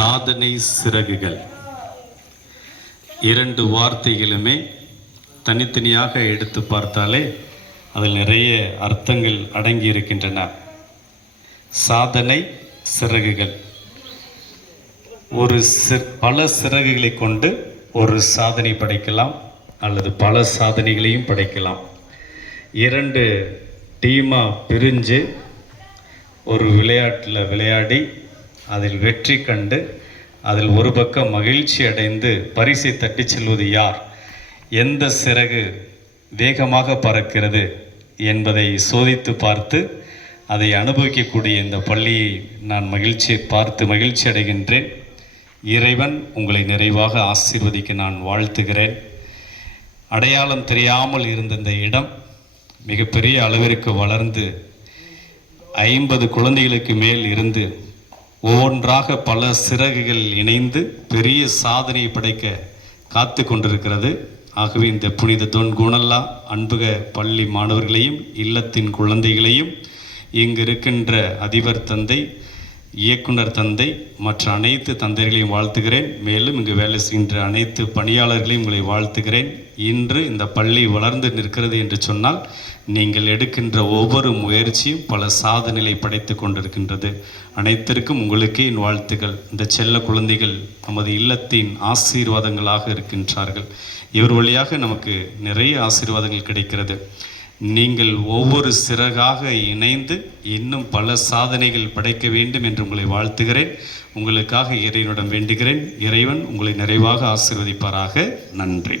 சாதனை சிறகுகள். இரண்டு வார்த்தைகளுமே தனித்தனியாக எடுத்து பார்த்தாலே அதில் நிறைய அர்த்தங்கள் அடங்கி இருக்கின்றன. சாதனை சிறகுகள். பல சிறகுகளை கொண்டு ஒரு சாதனை படைக்கலாம் அல்லது பல சாதனைகளையும் படைக்கலாம். இரண்டு டீமாக பிரிஞ்சு ஒரு விளையாட்டில் விளையாடி அதில் வெற்றி கண்டு அதில் ஒரு பக்கம் மகிழ்ச்சி அடைந்து பரிசை தட்டி செல்வது யார், எந்த சிறகு வேகமாக பறக்கிறது என்பதை சோதித்து பார்த்து அதை அனுபவிக்கக்கூடிய இந்த பள்ளியை நான் மகிழ்ச்சி அடைகின்றேன். இறைவன் உங்களை நிறைவாக ஆசீர்வதிக்க நான் வாழ்த்துகிறேன். அடையாளம் தெரியாமல் இருந்த இந்த இடம் மிகப்பெரிய அளவிற்கு வளர்ந்து 50 குழந்தைகளுக்கு மேல் இருந்து ஒவ்வொன்றாக பல சிறகுகள் இணைந்து பெரிய சாதனை படைக்க காத்து கொண்டிருக்கிறது. ஆகவே இந்த புனித தொன் குணல்லா அன்புக பள்ளி மாணவர்களையும் இல்லத்தின் குழந்தைகளையும் இங்கு இருக்கின்ற அதிபர் தந்தை, இயக்குனர் தந்தை, மற்ற அனைத்து தந்தைகளையும் வாழ்த்துகிறேன். மேலும் இங்கு வேலை செய்கின்ற அனைத்து பணியாளர்களையும் உங்களை வாழ்த்துகிறேன். இன்று இந்த பள்ளி வளர்ந்து நிற்கிறது என்று சொன்னால் நீங்கள் எடுக்கின்ற ஒவ்வொரு முயற்சியும் பல சாதனைகளை படைத்து கொண்டிருக்கின்றது. அனைத்திற்கும் உங்களுக்கே என் வாழ்த்துக்கள். இந்த செல்ல குழந்தைகள் நமது இல்லத்தின் ஆசீர்வாதங்களாக இருக்கின்றார்கள். இவர் வழியாக நமக்கு நிறைய ஆசீர்வாதங்கள் கிடைக்கிறது. நீங்கள் ஒவ்வொரு சிறகாக இணைந்து இன்னும் பல சாதனைகள் படைக்க வேண்டும் என்று உங்களை வாழ்த்துகிறேன். உங்களுக்காக இறைவனிடம் வேண்டுகிறேன். இறைவன் உங்களை நிறைவாக ஆசீர்வதிப்பாராக. நன்றி.